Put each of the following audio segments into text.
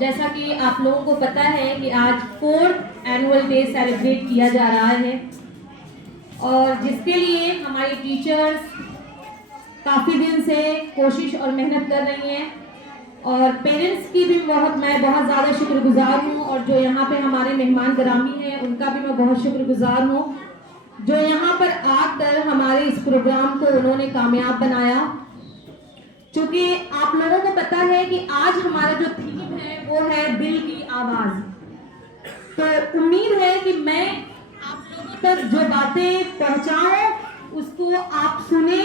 जैसा कि आप लोगों को पता है कि आज 4th एनुअल डे सेलिब्रेट किया जा रहा है और जिसके लिए हमारी टीचर्स काफ़ी दिन से कोशिश और मेहनत कर रही हैं और पेरेंट्स की भी मैं बहुत ज़्यादा शुक्रगुजार हूँ और जो यहाँ पे हमारे मेहमान ग्रामी हैं उनका भी मैं बहुत शुक्रगुजार हूँ जो यहाँ पर आकर हमारे इस प्रोग्राम को उन्होंने कामयाब बनाया। क्योंकि आप लोगों को पता है कि आज हमारा जो थीम है वो है दिल की आवाज़। तो उम्मीद है कि मैं आप लोगों तक जो बातें पहुँचाऊँ उसको आप सुने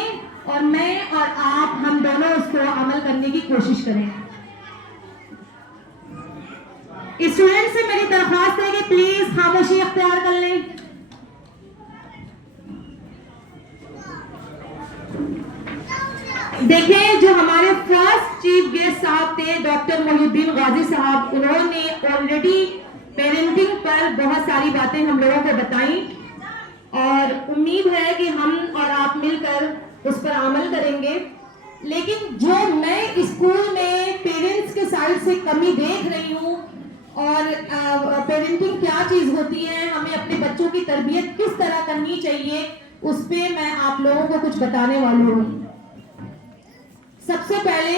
और मैं और आप हम दोनों उसको अमल करने की कोशिश करें। स्टूडेंट से मेरी दरख्वास्त है कि प्लीज खामोशी अख्तियार कर लें। देखिए जो हमारे फर्स्ट चीफ गेस्ट साहब थे डॉक्टर मोहिउद्दीन गाजी साहब, उन्होंने ऑलरेडी पेरेंटिंग पर बहुत सारी बातें हम लोगों को बताई और उम्मीद है कि हम और आप मिलकर उस पर अमल करेंगे। लेकिन जो मैं स्कूल में पेरेंट्स के साइड से कमी देख रही हूँ और पेरेंटिंग क्या चीज होती है, हमें अपने बच्चों की तरबियत किस तरह करनी चाहिए, उस पे मैं आप लोगों को कुछ बताने वाली हूँ। सबसे पहले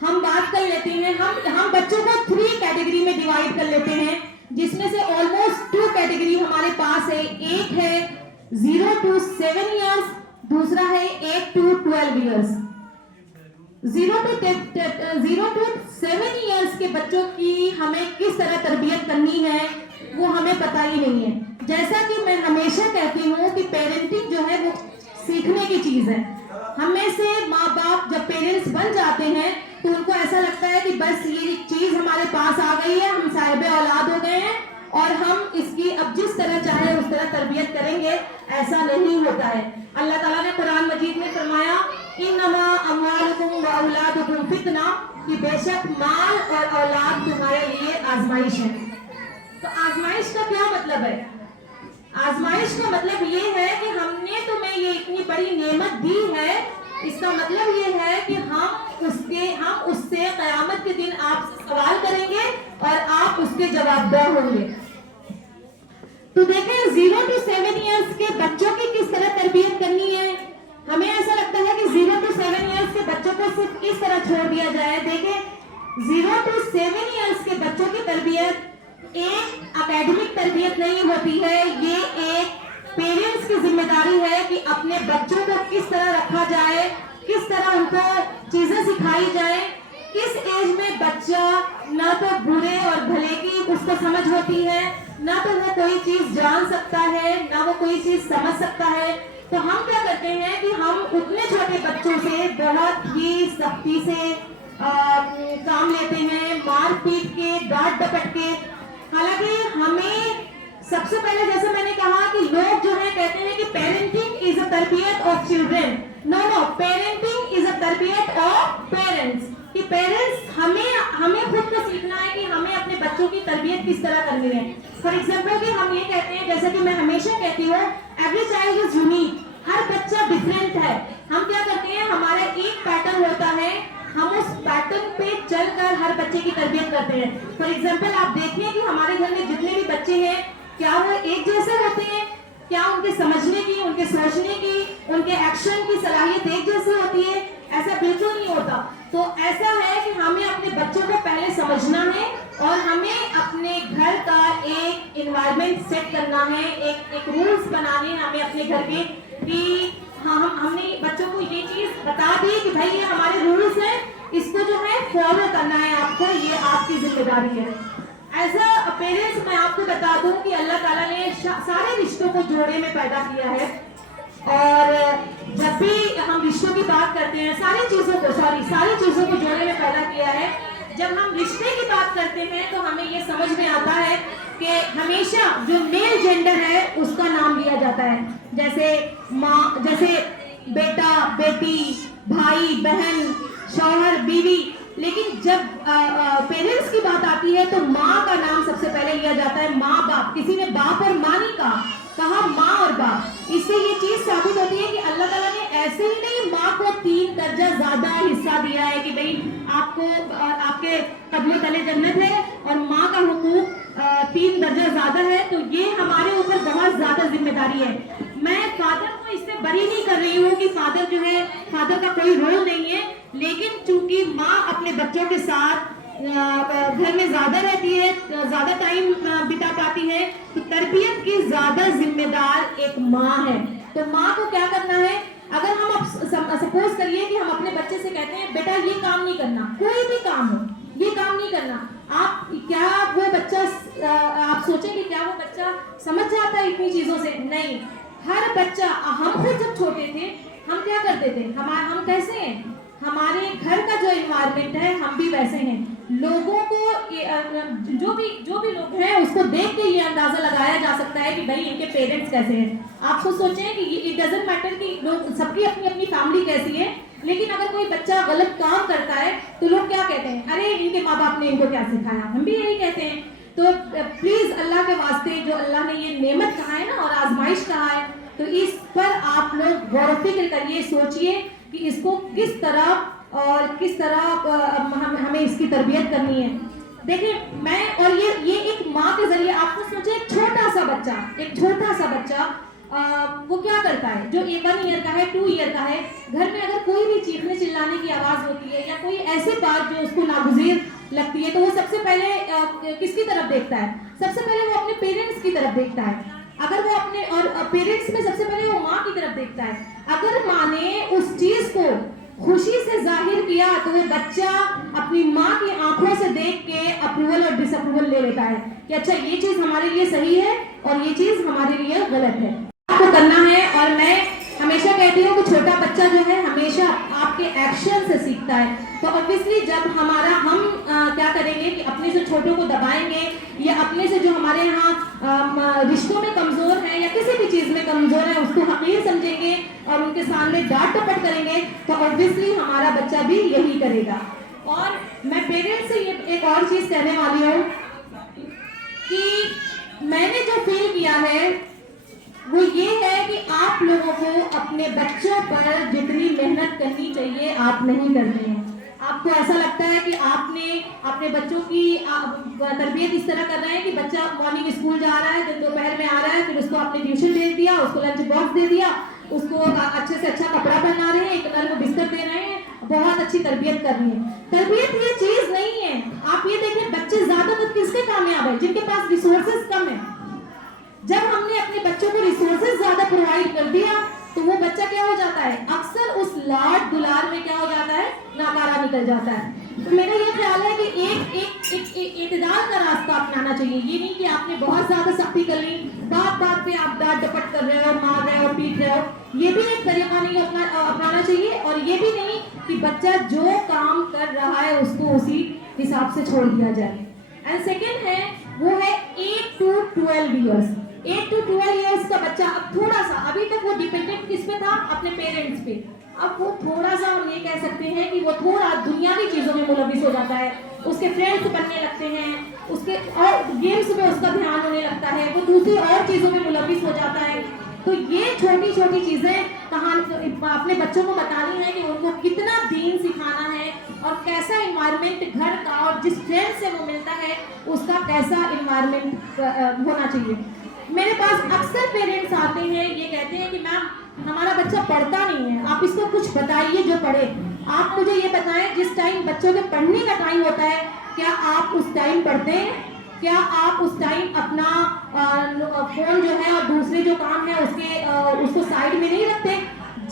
हम बात कर लेते हैं, हम बच्चों को 3 कैटेगरी में डिवाइड कर लेते हैं जिसमें से ऑलमोस्ट 2 कैटेगरी हमारे पास है। एक है 0 to 7 years, दूसरा है 8 to 12 years। 0 to 7 years के बच्चों की हमें किस तरह तरबियत करनी है वो हमें पता ही नहीं है। जैसा कि मैं हमेशा कहती हूँ कि पेरेंटिंग जो है वो सीखने की चीज है। हमें से माँ बाप जब पेरेंट्स बन जाते हैं तो उनको ऐसा लगता है कि बस ये चीज हमारे पास आ गई है, हम साहिब औलाद हो गए हैं और हम इसकी अब जिस तरह चाहे उस तरह तरबियत करेंगे, ऐसा नहीं होता है। अल्लाह ताला ने कुरान मजीद में फरमाया इन्नमा अम्वालुकुम व औलादुकुम फितना, कि बेशक माल और औलाद तुम्हारे लिए आजमाइश है। तो आजमाइश का क्या मतलब है? आजमाइश का मतलब ये है कि हमने तुम्हें ये इतनी बड़ी नेमत दी है, इसका मतलब ये है कि हम उससे क़यामत के दिन आपसे सवाल करेंगे और आप उसके जवाबदार होंगे। तो देखें 0 to 7 years के बच्चों की किस तरह तरबियत करनी है। हमें ऐसा लगता है कि 0 to 7 years के बच्चों को सिर्फ किस तरह छोड़ दिया जाए। देखें 0 to 7 years के बच्चों की तरबियत एक एकेडमिक तरबियत नहीं होती है, ये एक पेरेंट्स की जिम्मेदारी है कि अपने बच्चों को किस तरह रखा जाए, किस तरह उनको चीजें सिखाई जाए। किस एज में बच्चा ना तो बुरे और भले की उसको समझ होती है, ना तो वो कोई चीज जान सकता है, ना वो कोई चीज समझ सकता है। तो हम क्या करते हैं कि हम उतने छोटे बच्चों से बहुत ही सख्ती से काम लेते हैं, मार पीट के, डांट डपट के। हालांकि हमें सबसे पहले जैसे मैंने कहा कि लोग जो है कहते हैं कि पेरेंटिंग इज अ तरबियत of children. No, parenting is a तरबियत ऑफ पेरेंट्स। कि पेरेंट्स हमें खुद को सीखना है कि हमें अपने बच्चों की तरबियत किस तरह करनी है। फॉर एग्जाम्पल कि हम ये कहते हैं, जैसे कि मैं हमेशा कहती हूँ, एवरी चाइल्ड इज यूनिक, हर बच्चा डिफरेंट है। हम क्या करते हैं, हमारा एक पैटर्न होता है, हम उस पैटर्न पे चलकर हर बच्चे की तरबियत करते हैं। फॉर एग्जाम्पल आप देखिए कि हमारे घर में जितने भी बच्चे हैं क्या वो एक जैसे होते हैं? क्या उनके समझने की, उनके सोचने की, उनके एक्शन की सलाहियत एक जैसी होती है? ऐसा बिल्कुल नहीं होता। तो ऐसा है कि हमें अपने बच्चों को पहले समझना है और हमें अपने घर का एक एनवायरनमेंट सेट करना है, एक रूल्स बनाने हैं हमें अपने घर के कि हमने बच्चों को ये चीज बता दी कि भाई ये हमारे रूल्स हैं, इसको जो है फॉलो करना है आपको, ये आपकी जिम्मेदारी है। एज अ पेरेंट्स मैं आपको बता दूं कि अल्लाह ताला ने सारे रिश्तों को जोड़े में पैदा किया है और जब भी हम रिश्तों की बात करते हैं सारी चीजों को जोड़े में पैदा किया है। जब हम रिश्ते की बात करते हैं तो हमें ये समझ में आता है कि हमेशा जो मेल जेंडर है उसका नाम लिया जाता है, जैसे माँ, जैसे बेटा बेटी, भाई बहन, शौहर बीवी। लेकिन जब पेरेंट्स की बात आती है तो माँ का नाम सबसे पहले लिया जाता है, माँ बाप। किसी ने बाप और माँ नहीं कहा माँ और बाप। इससे ये चीज साबित होती है कि अल्लाह ताला ने ऐसे ही नहीं माँ को 3 दर्जा ज्यादा हिस्सा दिया है कि भाई आपको आपके कदमों तले जन्नत है और माँ का हुकूक 3 दर्जा ज्यादा है, तो ये हमारे ऊपर बहुत ज्यादा जिम्मेदारी है। मैं फादर को इससे बरी नहीं कर रही हूँ कि फादर जो है, फादर का कोई रोल नहीं है, लेकिन चूंकि माँ अपने बच्चों के साथ घर में ज्यादा रहती है, ज्यादा टाइम बिता पाती है, तो तरबियत की ज्यादा जिम्मेदार एक माँ है। तो माँ को क्या करना है, अगर हम अब सपोज करिए कि हम अपने बच्चे से कहते हैं बेटा ये काम नहीं करना, कोई भी काम हो ये काम नहीं करना, आप क्या वो बच्चा आप सोचेंगे क्या वो बच्चा समझ जाता है इतनी चीजों से? नहीं। हर बच्चा, हम खुद जब छोटे थे हम क्या करते थे, हम कैसे हैं, हमारे घर का जो एनवायरनमेंट है हम भी वैसे हैं। लोगों को जो भी लोग हैं उसको देख के ये अंदाजा लगाया जा सकता है कि भाई इनके पेरेंट्स कैसे हैं। आप खुद सोचें कि इट डजंट मैटर कि लोग सबकी अपनी अपनी फैमिली कैसी है, लेकिन अगर कोई बच्चा गलत काम करता है तो लोग क्या कहते हैं, अरे इनके माँ बाप ने इनको क्या सिखाया, हम भी यही कहते हैं। तो प्लीज अल्लाह के वास्ते, जो अल्लाह ने ये नेमत कहा है ना और आजमाइश कहा है, तो इस पर आप लोग गौर फिक्र करिए, सोचिए कि इसको किस तरह हमें इसकी तरबियत करनी है। देखिए मैं और ये एक माँ के जरिए आपको सोचे, एक छोटा सा बच्चा वो क्या करता है जो 1 ईयर का है, 2 ईयर का है, घर में अगर कोई भी चीखने चिल्लाने की आवाज होती है या कोई ऐसी बात जो उसको नागुज़ीर लगती है, तो वो सबसे पहले किसकी तरफ देखता है? सबसे पहले वो अपने पेरेंट्स की तरफ देखता है। अगर वो अपने और पेरेंट्स में सबसे पहले वो माँ की तरफ देखता है। अगर माँ ने उस चीज को खुशी से जाहिर किया तो वो बच्चा अपनी माँ की आंखों से देख के अप्रूवल और डिसअप्रूवल ले लेता है कि अच्छा ये चीज हमारे लिए सही है और ये चीज हमारे लिए गलत है, आपको करना है। और मैं हमेशा कहती हूँ कि छोटा बच्चा जो है हमेशा आपके एक्शन से सीखता है। तो ऑब्वियसली जब हम क्या करेंगे कि अपने से छोटों को दबाएंगे या अपने से जो हमारे यहाँ रिश्तों में कमजोर है या किसी भी चीज में कमजोर है उसको हकीर समझेंगे और उनके सामने डांट टपट करेंगे, तो ऑब्वियसली हमारा बच्चा भी यही करेगा। और मैं पेरेंट्स से ये एक और चीज कहने वाली हूँ कि मैंने जो फील किया है वो ये है कि आप लोगों को अपने बच्चों पर जितनी मेहनत करनी चाहिए आप नहीं करते हैं। आपको ऐसा लगता है कि आपने अपने बच्चों की तरबियत इस तरह कर रहे हैं कि बच्चा मॉर्निंग स्कूल जा रहा है, दिन दोपहर में आ रहा है, फिर उसको आपने ट्यूशन भेज दिया, उसको लंच बॉक्स दे दिया, उसको अच्छे से अच्छा कपड़ा पहना रहे हैं, एक नर्म बिस्तर दे रहे हैं, बहुत अच्छी तरबियत कर रही है। तरबियत ये चीज नहीं है। आप ये देखिए बच्चे ज्यादातर किसके कामयाब है? जिनके पास रिसोर्सेज कम है। जब हमने अपने बच्चों को रिसोर्सेज ज्यादा प्रोवाइड कर दिया तो वो बच्चा क्या हो जाता है, अक्सर उस लाड दुलार में क्या हो जाता है, नाकारा निकल जाता है। तो मेरा ये ख्याल है कि एक इत्तेदाल का रास्ता अपनाना चाहिए। ये नहीं कि आपने बहुत ज्यादा सख्ती कर ली, बात बात पे आप डांट डपट कर रहे हो, मार रहे हो, पीट रहे हो, ये भी एक तरीका नहीं अपनाना चाहिए। और ये भी नहीं कि बच्चा जो काम कर रहा है उसको उसी हिसाब से छोड़ दिया जाए। एंड सेकेंड है वो है 8 to 12 ईयर्स। 8 to 12 ईयर्स का बच्चा अब थोड़ा सा, अभी तक वो डिपेंडेंट किस पे था, अपने पेरेंट्स पे, अब वो थोड़ा सा हम ये कह सकते हैं कि वो थोड़ा दुनियावी चीजों में मुलविस हो जाता है, उसके फ्रेंड्स बनने लगते हैं, उसके और गेम्स में उसका ध्यान होने लगता है, वो दूसरी और चीजों में मुलविस हो जाता है। तो ये छोटी छोटी चीजें अपने बच्चों को बतानी है कि उनको कितना दीन सिखाना है और कैसा एनवायरनमेंट घर का और जिस फ्रेंड से वो मिलता है उसका कैसा एनवायरनमेंट होना चाहिए। मेरे पास अक्सर पेरेंट्स आते हैं, ये कहते हैं कि मैम हमारा बच्चा पढ़ता नहीं है, आप इसको कुछ बताइए जो पढ़े। आप मुझे ये बताएं, जिस टाइम बच्चों के पढ़ने का टाइम होता है क्या आप उस टाइम पढ़ते हैं? क्या आप उस टाइम अपना फोन जो है और दूसरे जो काम है उसको साइड में नहीं रखते?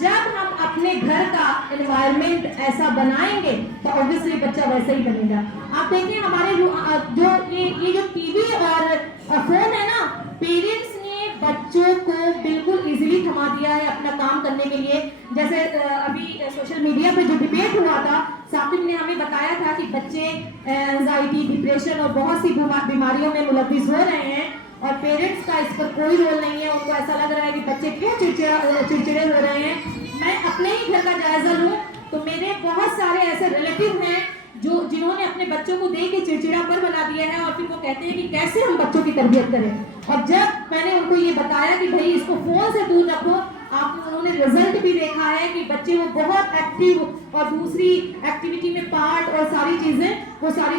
जब हम अपने घर का एनवायरनमेंट ऐसा बनाएंगे तो ऑब्वियसली बच्चा वैसे ही बनेगा। आप देखिए हमारे जो ये जो टीवी और फोन है ना, पेरेंट्स ने बच्चों को बिल्कुल इजीली थमा दिया है अपना काम करने के लिए। जैसे अभी सोशल मीडिया पे जो डिबेट हुआ था, साकिब ने हमें बताया था कि बच्चे एंजाइटी, डिप्रेशन और बहुत सी बीमारियों में मुलविस हो रहे हैं और पेरेंट्स का इस पर कोई रोल नहीं है। उनको ऐसा लग रहा है कि बच्चे क्यों चिड़चिड़े हो रहे हैं। मैं अपने ही घर का जायजा लूं तो मेरे बहुत सारे ऐसे रिलेटिव हैं जिन्होंने अपने बच्चों को देख के चिड़चिड़ापन बना दिया है और फिर वो कहते हैं कि कैसे हम बच्चों की तरबियत करें। और जब मैंने उनको ये बताया कि भाई इसको फोन से दूर रखो, आपने उन्होंने रिजल्ट भी देखा है कि बच्चे वो बहुत एक्टिव और दूसरी एक्टिविटी में पार्ट और सारी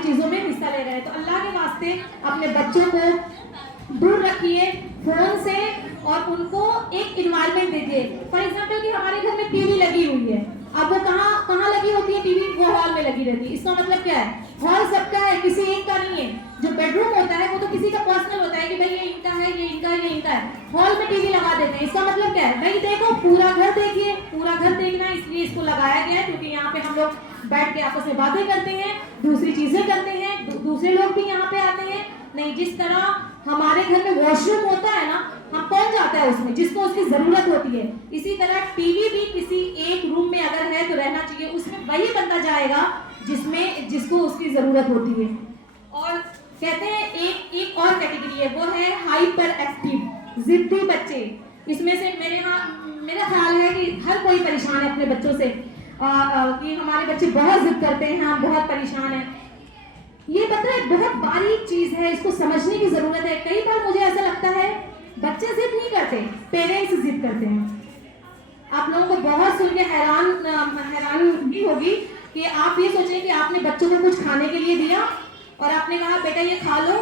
चीजों में हिस्सा ले रहे हैं। तो अल्लाह के वास्ते अपने बच्चों को दूर रखिए फोन से और उनको एक इन्वायरमेंट दीजिए। फॉर एग्जाम्पल कि हमारे घर में टीवी लगी हुई है, अब वो कहाँ लगी होती है टीवी? वो हॉल में लगी रहती है। इसका मतलब क्या है? हॉल सबका है, किसी एक का नहीं है। जो बेडरूम होता है वो तो किसी का पर्सनल होता है कि भाई ये इनका है, ये इनका है, ये इनका है। हॉल में टीवी लगा देते हैं, इसका मतलब क्या है? भाई देखो, पूरा घर देखिए, पूरा घर देखना है, इसलिए इसको लगाया गया है क्योंकि यहाँ पे हम लोग बैठ के आपस में बातें करते हैं, दूसरी चीजें करते हैं, दूसरे लोग भी यहाँ पे आते हैं। नहीं, जिस तरह हमारे घर में वॉशरूम होता है ना, हम कौन जाता है उसमें? जिसको उसकी जरूरत होती है। इसी तरह टीवी भी किसी एक रूम में अगर है तो रहना चाहिए, उसमें वही बंदा जाएगा जिसको उसकी जरूरत होती है। और कहते हैं एक और कैटेगरी है, वो है हाइपर एक्टिव, जिद्दी बच्चे। इसमें से मेरा ख्याल है कि हर कोई परेशान है अपने बच्चों से कि हमारे बच्चे बहुत जिद करते हैं, हम बहुत परेशान हैं। ये पता है बहुत बारीक चीज है, इसको समझने की जरूरत है। कई बार मुझे ऐसा लगता है बच्चे जिद नहीं करते, पेरेंट्स जिद करते हैं। आप लोगों को बहुत सुन के हैरान भी होगी कि आप ये सोचें कि आपने बच्चों को कुछ खाने के लिए दिया और आपने कहा बेटा ये खा लो,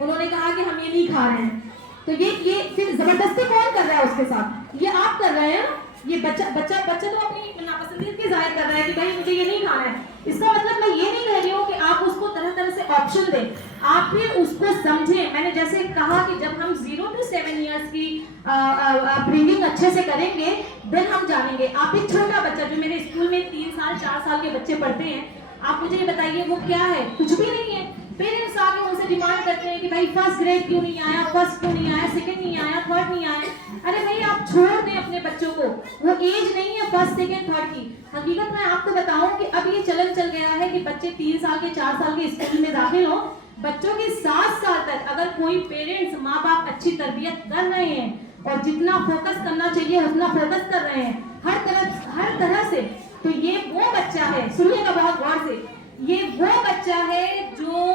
उन्होंने कहा कि हम ये नहीं खा रहे हैं। तो ये फिर जबरदस्ती कौन कर रहा है उसके साथ? ये आप कर रहे हैं। ये बच्चा तो अपनी नापसंदीदगी जाहिर कर रहा है कि भाई मुझे ये नहीं खाना है। इसका मतलब मैं ये नहीं कह रही हूँ कि आप उसको तरह तरह से ऑप्शन दें, आप फिर उसको समझें। मैंने जैसे कहा कि जब हम 0 to 7 इयर्स की ब्रीडिंग अच्छे से करेंगे देन हम जानेंगे। आप एक छोटा बच्चा, जो मेरे स्कूल में 3 साल 4 साल के बच्चे पढ़ते हैं, आप मुझे ये बताइए वो क्या है? कुछ भी नहीं है। पेरेंट्स आके उनसे डिमांड करते हैं कि भाई फर्स्ट ग्रेड क्यों नहीं आया, फर्स्ट क्यों नहीं आया, सेकंड नहीं आया, थर्ड नहीं आया। अरे भाई आप छोड़ दें अपने बच्चों को, वो एज नहीं है फर्स्ट सेकंड थर्ड की। हकीकत में आपको बताऊं कि अब ये चलन चल गया है कि बच्चे 3 साल के 4 साल के स्कूल में दाखिल हो, बच्चों के 7 साल तक अगर कोई पेरेंट्स माँ बाप अच्छी तरबियत कर रहे हैं और जितना फोकस करना चाहिए उतना फोकस कर रहे हैं हर तरह से, तो ये वो बच्चा है, सुनिएगा बहुत गौर से, ये वो बच्चा है जो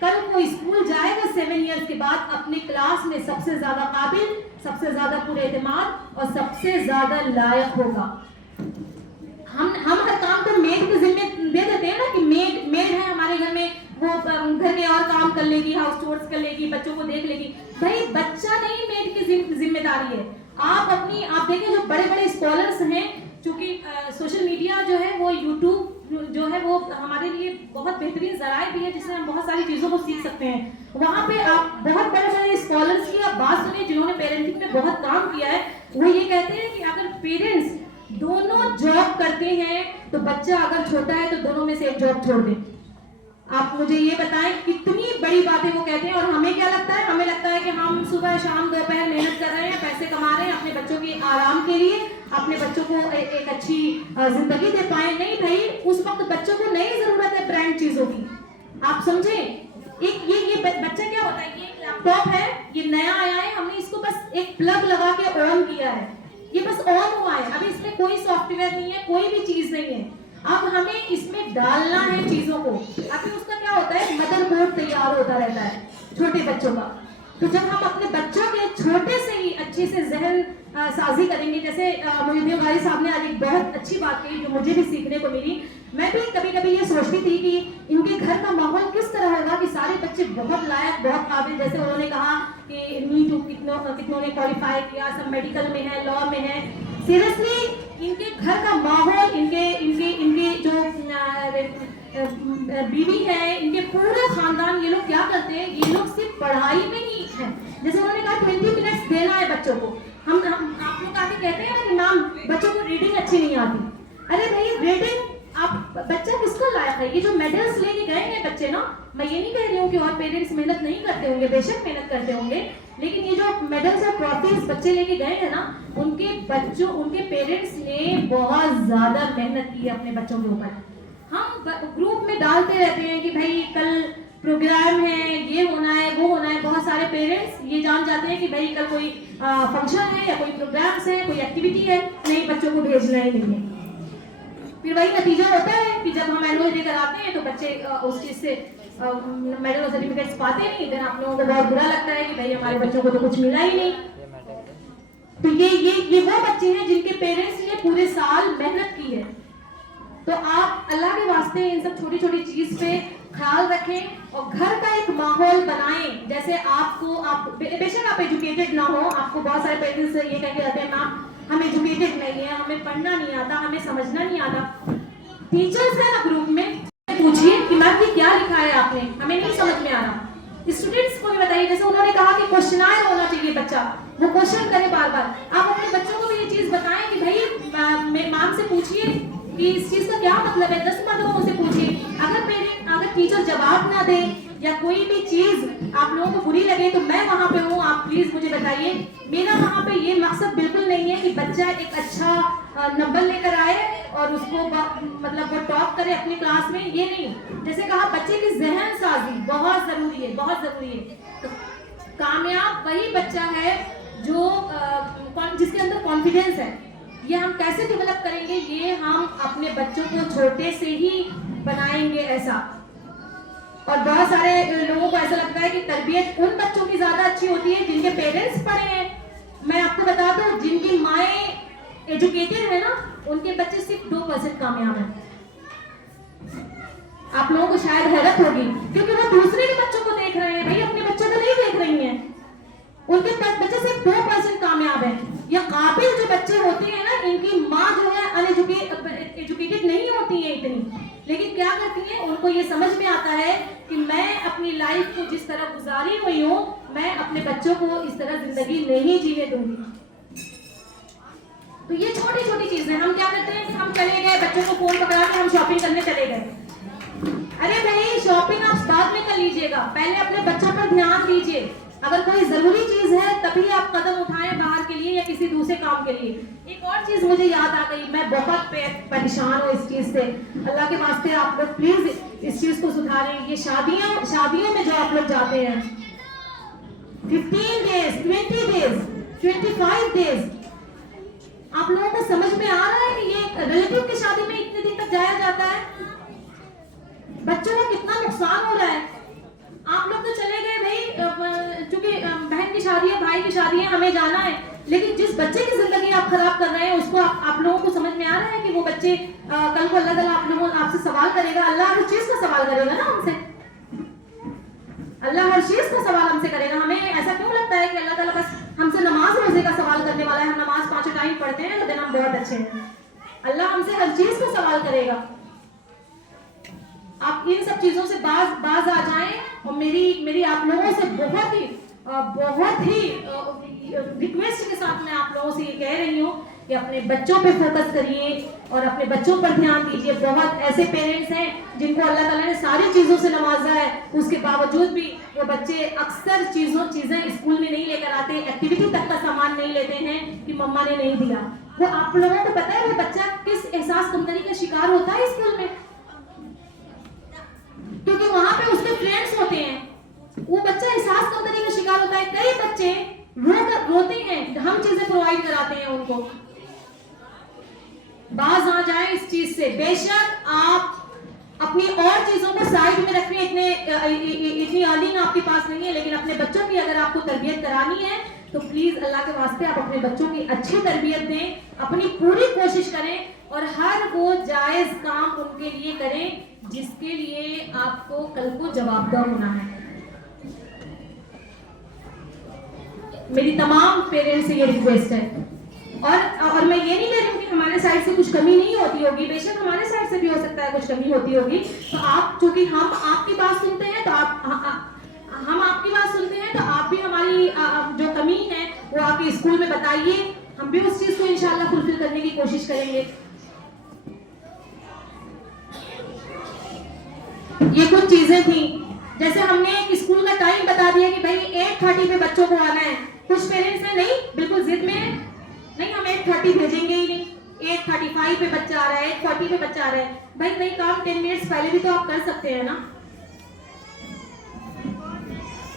कल को स्कूल जाएगा 7 इयर्स के बाद अपने क्लास में सबसे ज्यादा काबिल, सबसे ज्यादा पुरएतमाद और सबसे ज्यादा लायक होगा। हम हर काम को मेड के जिम्मे दे देते हैं ना कि मेड है हमारे घर में, वो घर के और काम कर लेगी, हाउस चोर्स कर लेगी, बच्चों को देख लेगी। भाई बच्चा नहीं मेड की जिम्मेदारी है। आप देखें जो बड़े बड़े स्कॉलर्स हैं, क्योंकि सोशल मीडिया जो है वो यूट्यूब जो है वो हमारे लिए बहुत बेहतरीन जराए भी है जिससे हम बहुत सारी चीजों को सीख सकते हैं। वहाँ पे आप बहुत बड़े बड़े स्कॉलर्स की आप बात सुनिए जिन्होंने पेरेंटिंग में बहुत काम किया है। वो ये कहते हैं कि अगर पेरेंट्स दोनों जॉब करते हैं तो बच्चा अगर छोटा है तो दोनों में से एक जॉब छोड़ दे। आप मुझे ये बताएं कितनी बड़ी बातें वो कहते हैं। और हमें क्या लगता है? हमें लगता है कि हम सुबह शाम दोपहर मेहनत कर रहे हैं, पैसे कमा रहे हैं अपने बच्चों के आराम के लिए, अपने बच्चों को एक अच्छी जिंदगी दे पाए। नहीं भाई, उस वक्त बच्चों को नहीं जरूरत है ब्रांड चीजों की। आप समझे? ये बच्चा क्या होता है, ये लैपटॉप है, ये नया आया है, हमने इसको बस एक प्लग लगा के ऑन किया है, ये बस ऑन हुआ है, अभी इसमें कोई सॉफ्टवेयर नहीं है, कोई भी चीज नहीं है। अब हमें इसमें डालना है चीजों को। अभी उसका क्या होता है, मदरबोर्ड तैयार होता रहता है छोटे बच्चों का। तो जब हम अपने बच्चों के छोटे से ही अच्छे से जहन साजी करेंगे, जैसे मोहिउद्दीन गारी साहब ने आज एक बहुत अच्छी बात कही जो मुझे भी सीखने को मिली। मैं भी कभी कभी ये सोचती थी कि इनके घर का माहौल किस तरह होगा कि सारे बच्चे बहुत लायक, बहुत काबिल, जैसे उन्होंने कहा कि नीट कितनों ने क्वालिफाई किया, सब मेडिकल में है, लॉ में है। सीरियसली इनके घर का माहौल, इनके जो बीवी है, इनके पूरे खानदान, ये लोग क्या करते हैं, ये लोग सिर्फ पढ़ाई में ही है। जैसे उन्होंने कहा 20 मिनट्स देना है बच्चों को। हम आप लोग आके कहते हैं ना कि मैम बच्चों को रीडिंग अच्छी नहीं आती। अरे भाई रीडिंग आप बच्चा किसको लायक है? ये जो मेडल्स लेके गए हैं बच्चे ना, मैं ये नहीं कह रही हूँ कि और पेरेंट्स मेहनत नहीं करते होंगे, बेशक मेहनत करते होंगे, लेकिन ये जो मेडल्स और ट्रॉफीज बच्चे लेके गए हैं ना, उनके पेरेंट्स ने बहुत ज्यादा मेहनत की है अपने बच्चों के ऊपर। हम ग्रुप में डालते रहते हैं कि भाई कल प्रोग्राम है, ये होना है, वो होना है। बहुत सारे पेरेंट्स ये जान जाते हैं कि भाई कल कोई फंक्शन है या कोई प्रोग्राम्स है, कोई एक्टिविटी है, नहीं बच्चों को भेजना ही नहीं है। फिर वही नतीजा होता है कि जब हम एनुअल डे कराते हैं तो बच्चे उस चीज से मेडल और सर्टिफिकेट्स पाते नहीं, फिर आप लोगों को बहुत बुरा लगता है कि भाई हमारे बच्चों को तो कुछ मिला ही नहीं। तो ये वो बच्चे हैं जिनके पेरेंट्स ने पूरे साल मेहनत की है। तो आप अल्लाह के वास्ते इन सब छोटी छोटी चीज पे ख्याल रखें और घर का एक माहौल बनाएं। जैसे आप बेशक आप एजुकेटेड ना हो, आपको बहुत सारे पेरेंट्स ये कह के आते हैं मैम हम एजुकेटेड नहीं है, हमें पढ़ना नहीं आता, हमें समझना नहीं आता। टीचर्स है ना ग्रुप में, पूछिए कि मैम ये क्या लिखा है आपने, हमें नहीं समझ में आ रहा। स्टूडेंट्स को भी बताइए, जैसे उन्होंने कहा कि क्वेश्चनायर होना चाहिए बच्चा, वो क्वेश्चन करे बार बार। आप अपने बच्चों को भी ये चीज बताएं कि भाई मैम से पूछिए कि इस चीज का क्या मतलब है, 10 मरतबा उनसे पूछिए। अगर टीचर जवाब ना दे या कोई भी चीज आप लोगों को बुरी लगे तो मैं वहां पे हूँ, आप प्लीज मुझे बताइए। मेरा वहां पे ये मकसद बिल्कुल नहीं है कि बच्चा एक अच्छा नंबर लेकर आए और उसको मतलब वो टॉप करे अपनी क्लास में, ये नहीं। जैसे कहा बच्चे की जहन साजी बहुत जरूरी है, बहुत जरूरी है। तो कामयाब वही बच्चा है जो जिसके अंदर कॉन्फिडेंस है। ये हम कैसे डेवलप करेंगे, ये हम अपने बच्चों को छोटे से ही बनाएंगे ऐसा। और बहुत सारे लोगों को ऐसा लगता है कि तरबियत उन बच्चों की ज्यादा अच्छी होती है जिनके पेरेंट्स पढ़े हैं। मैं आपको बता दूं, जिनकी माएँ एजुकेटेड है ना, उनके बच्चे सिर्फ 2% कामयाब हैं। आप लोगों को शायद हैरत होगी क्योंकि वो दूसरे के बच्चों को देख रहे हैं, भाई अपने बच्चों को नहीं देख रही हैं। उनके बच्चे सिर्फ 2% कामयाब हैं। या काबिल जो बच्चे होते हैं ना, इनकी माँ जो है एजुकेटेड नहीं होती है इतनी, लेकिन क्या करती हैं, उनको ये समझ में आता है कि मैं अपनी लाइफ को जिस तरह गुजारी हुई हूँ, मैं अपने बच्चों को इस तरह जिंदगी नहीं जीने दूंगी। तो ये छोटी छोटी चीजें हम क्या करते हैं कि हम चले गए, बच्चों को फोन पकड़ा के हम शॉपिंग करने चले गए। अरे भाई शॉपिंग आप बाद में कर लीजिएगा, पहले अपने बच्चों पर ध्यान दीजिए। अगर कोई जरूरी चीज है तभी आप कदम उठाएं बाहर के लिए या किसी दूसरे काम के लिए। एक और चीज मुझे याद आ गई, मैं बहुत परेशान हूँ इस चीज से। अल्लाह के वास्ते आप लोग प्लीज इस चीज को सुधारें। ये शादियों में जो आप लोग जाते हैं 15 डेज 20 डेज 25 डेज, आप लोगों को समझ में आ रहा है कि ये रिलेटिव की शादी में इतने दिन तक जाया जाता है? बच्चों का कितना नुकसान हो रहा है। आप लोग तो चले गए भाई, चूंकि बहन की शादी है, भाई की शादी है, हमें जाना है, लेकिन जिस बच्चे की जिंदगी आप खराब कर रहे हैं उसको आप लोगों को समझ में आ रहा है कि वो बच्चे कल को अल्लाह ताला आप लोगों आपसे सवाल करेगा। अल्लाह हर चीज का सवाल करेगा ना हमसे, अल्लाह हर चीज का सवाल हमसे करेगा। हमें ऐसा क्यों लगता है कि अल्लाह ताला बस हमसे नमाज रोजे का सवाल करने वाला है, हम नमाज 5 टाइम पढ़ते हैं तो दिन हम बहुत अच्छे हैं। अल्लाह हमसे हर चीज का सवाल करेगा। आप इन सब चीजों से बाज आ जाएं। और मेरी आप लोगों से बहुत ही रिक्वेस्ट के साथ मैं आप लोगों से ये कह रही हूँ कि अपने बच्चों पे फोकस करिए और अपने बच्चों पर ध्यान दीजिए। बहुत ऐसे पेरेंट्स हैं जिनको अल्लाह ताला ने सारी चीजों से नवाजा है, उसके बावजूद भी वो बच्चे अक्सर चीजें स्कूल में नहीं लेकर आते, एक्टिविटी तक का सामान नहीं लेते हैं कि मम्मा ने नहीं दिया। वो आप लोगों को पता है वो बच्चा किस एहसास कमतरी का शिकार होता है स्कूल में, क्योंकि वहां पे उसके फ्रेंड्स होते हैं। वो बच्चा एहसास कमतरी का शिकार होता है। कई बच्चे रोते हैं, हम चीजें प्रोवाइड कराते हैं उनको। बाज आ जाए इस चीज से। बेशक आप अपनी और चीजों को साइड में रखिए, इतनी अर्निंग आपके पास नहीं है, लेकिन अपने बच्चों की अगर आपको तरबियत करानी है तो प्लीज अल्लाह के वास्ते आप अपने बच्चों की अच्छी तरबियत दें, अपनी पूरी कोशिश करें और हर वो जायज काम उनके लिए करें जिसके लिए आपको कल को जवाबदार होना है। मेरी तमाम पेरेंट्स से ये रिक्वेस्ट है। और मैं ये नहीं कह रही हूँ कि हमारे साइड से कुछ कमी नहीं होती होगी, बेशक हमारे साइड से भी हो सकता है कुछ कमी होती होगी। तो आप, चूंकि हम आपकी बात सुनते हैं तो हम आपकी बात सुनते हैं, तो आप भी हमारी जो कमी है वो आपके स्कूल में बताइए, हम भी उस चीज को इंशाल्लाह फुलफिल करने की कोशिश करेंगे। ये कुछ चीजें थी, जैसे हमने एक स्कूल का टाइम बता दिया कि भाई 8:30 पे बच्चों को आना है। कुछ पेरेंट्स हैं नहीं, बिल्कुल जिद में नहीं, हम 8:30 भेजेंगे ही नहीं, 8:35 पे बच्चा आ रहा है, 8:40 पे बच्चा आ रहा है। भाई नहीं, काम 10 मिनट्स पहले भी तो आप कर सकते हैं ना।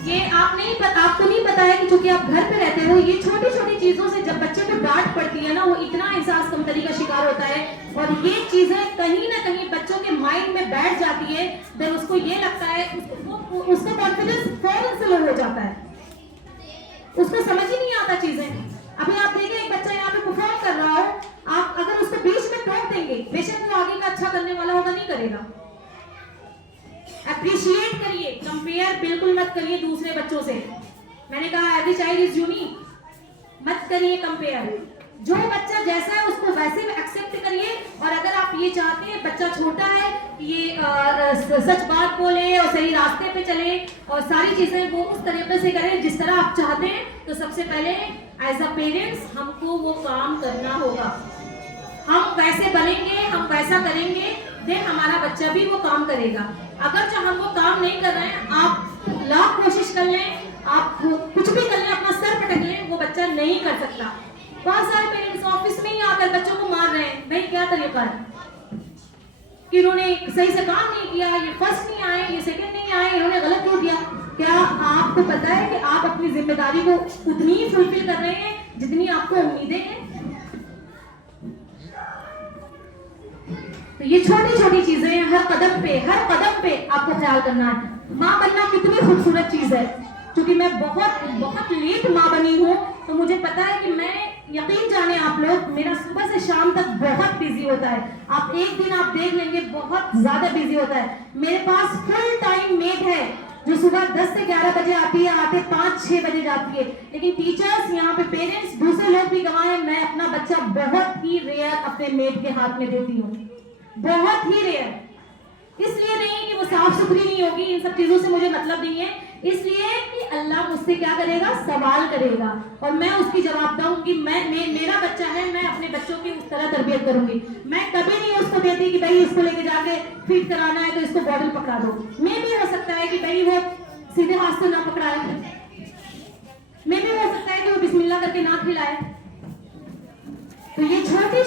ये आपको नहीं पता है कि चूंकि आप घर पे रहते हो, ये छोटी छोटी चीजों से जब बच्चे पे डांट पड़ती है ना, वो इतना एहसास कमतरी का शिकार होता है और ये चीजें कहीं ना कहीं बच्चों के माइंड में बैठ जाती है। फिर उसको ये लगता है, उसका कॉन्फिडेंस फौरन से लो हो जाता है, उसको समझ ही नहीं आता चीजें। अभी आप देखें एक बच्चा यहाँ पे परफॉर्म कर रहा हो, आप अगर उसको बीच में टोक देंगे, बेशक वो आगे का अच्छा करने वाला होगा, नहीं करेगा। अप्रिशिएट करिए, कंपेयर बिल्कुल मत करिए दूसरे बच्चों से। मैंने कहा एवरी चाइल्ड इज यूनिक, मत करिए कंपेयर। जो बच्चा जैसा है उसको वैसे एक्सेप्ट करिए। और अगर आप ये चाहते हैं बच्चा छोटा है, ये सच बात बोले और सही रास्ते पे चले और सारी चीजें वो उस तरीके से करें जिस तरह आप चाहते हैं, तो सबसे पहले एज अ पेरेंट्स हमको वो काम करना होगा। हम वैसे बनेंगे, हम वैसा करेंगे, देन हमारा बच्चा भी वो काम करेगा। अगर जो हम वो काम नहीं कर रहे हैं, आप लाख कोशिश कर लें, आप कुछ भी कर लें, अपना सर पटक लें, वो बच्चा नहीं कर सकता। बहुत सारे पेरेंट्स ऑफिस में ही आकर बच्चों को मार रहे हैं। भाई क्या तरीका है कि इन्होंने सही से काम नहीं किया, ये फर्स्ट नहीं आए, ये सेकंड नहीं आए, इन्होंने गलत क्यों किया? क्या आपको पता है कि आप अपनी जिम्मेदारी को उतनी ही फुलफिल कर रहे हैं जितनी आपको उम्मीदें हैं? तो ये छोटी छोटी चीजें हैं, हर कदम पे आपको ख्याल करना है। माँ बनना कितनी खूबसूरत चीज है। क्योंकि मैं बहुत लेट माँ बनी हूँ, तो मुझे पता है कि मैं, यकीन जाने आप लोग, मेरा सुबह से शाम तक बहुत बिजी होता है। आप एक दिन आप देख लेंगे बहुत ज्यादा बिजी होता है। मेरे पास फुल टाइम मेट है जो सुबह 10 से 11 बजे आती है, आते 5-6 बजे जाती है। लेकिन टीचर्स, यहाँ पे पेरेंट्स, दूसरे लोग भी गवाह हैं, मैं अपना बच्चा बहुत ही रेयर अपने मेट के हाथ में देती हूँ, बहुत ही रेयर। इसलिए नहीं कि वो साफ सुथरी नहीं होगी, इन सब चीजों से मुझे मतलब नहीं है, इसलिए कि अल्लाह मुझसे क्या करेगा, सवाल करेगा और मैं उसकी जवाब दूंगी। मेरा बच्चा है, मैं अपने बच्चों की उस तरह तरबियत करूंगी। मैं कभी नहीं उसको देती कि भाई इसको लेके जाके फीड कराना है तो इसको बॉटल पकड़ा दो। मैं भी हो सकता है कि भाई वो सीधे हाथ से ना पकड़ाए, मैं भी हो सकता है कि वो बिस्मिल्लाह करके ना खिलाए। तो ये छोटी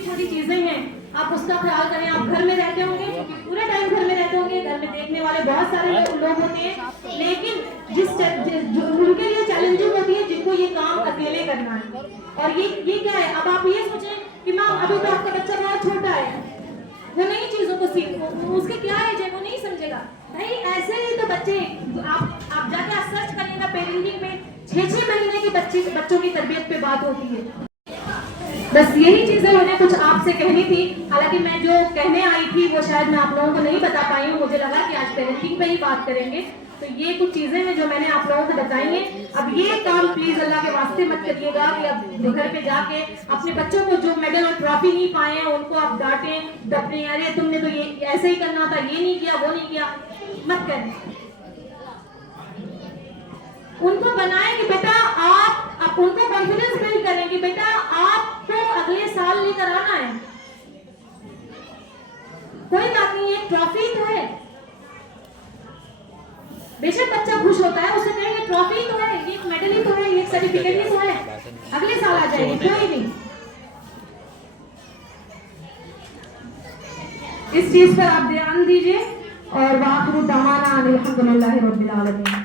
छोटी चीजें हैं, आप उसका ख्याल करें। आप घर में रहते होंगे, पूरे टाइम घर में रहते होंगे, घर में देखने वाले बहुत सारे लोग होते हैं, लेकिन जो उनके लिए चैलेंजिंग होती है, जिनको ये काम अकेले करना है। और ये क्या है, अब आप ये सोचें कि माँ अभी तो आपका बच्चा बहुत छोटा है, वो नई चीजों को उसके क्या एज है वो नहीं समझेगा। नहीं, ऐसे ही तो बच्चे, आप जाके सर्च करिएगा पेरेंटिंग में 6-6 महीने की बच्चों की तरबियत पे बात होती है। बस यही चीजें मुझे कुछ आपसे कहनी थी। हालांकि मैं जो कहने आई थी वो शायद मैं आप लोगों को नहीं बता पाई हूँ। मुझे लगा कि आज पेरेंटिंग पे ही बात करेंगे, तो ये कुछ चीजें हैं जो मैंने आप लोगों को बताई हैं। अब ये काम प्लीज अल्लाह के वास्ते मत करिएगा कि अब घर पे जाके अपने बच्चों को जो मेडल और ट्रॉफी नहीं पाए हैं उनको आप डांटें, डपने, अरे तुमने तो ये ऐसे ही करना था, ये नहीं किया, वो नहीं किया, मत करें। उनको बनाएं कि बेटा आप उनको कॉन्फिडेंस बिल्ड करें कि बेटा आपको अगले साल लेकर आना है, कोई बात नहीं, ये ट्रॉफी तो है। बेशक बच्चा खुश होता है, उसे कहें ये ट्रॉफी तो है, ये मेडल ही तो है, ये सर्टिफिकेट ही तो है, अगले साल आ जाएगी, कोई नहीं। इस चीज पर आप ध्यान दीजिए। और वाखिर दावाना अल्हम्दुलिल्लाहि रब्बिल आलमीन।